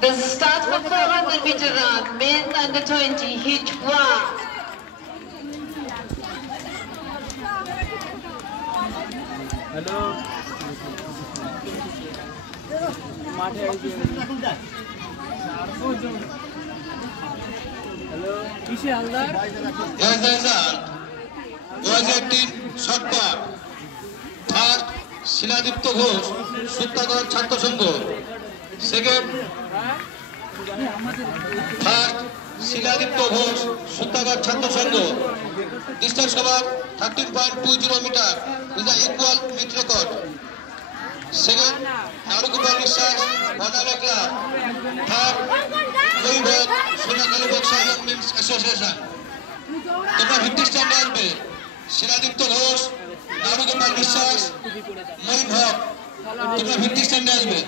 The start for 400 meter run, men under 20, heat 1. Hello. Hello. Kishi Haldar. Yes, sir. Was 18 shot put. First, Shiladipto Ghosh, Suttagar Chhatro Sangh. Second, first, Shiladipto Ghosh, Suttagar Chhatro Sangh. Distance cover 13.20 meter is the equal meet record. Second, Narugopal বিশ্বাস, Badala Club. Third, Mohibog, Sonakalibog Young Men's Association. তোমরা 50 স্ট্যান্ডে আসবে। শিলাদীপ্ত ঘোষ, নারুগোপাল বিশ্বাস, মহিভোগ, তোমরা 50 স্ট্যান্ডে আসবে।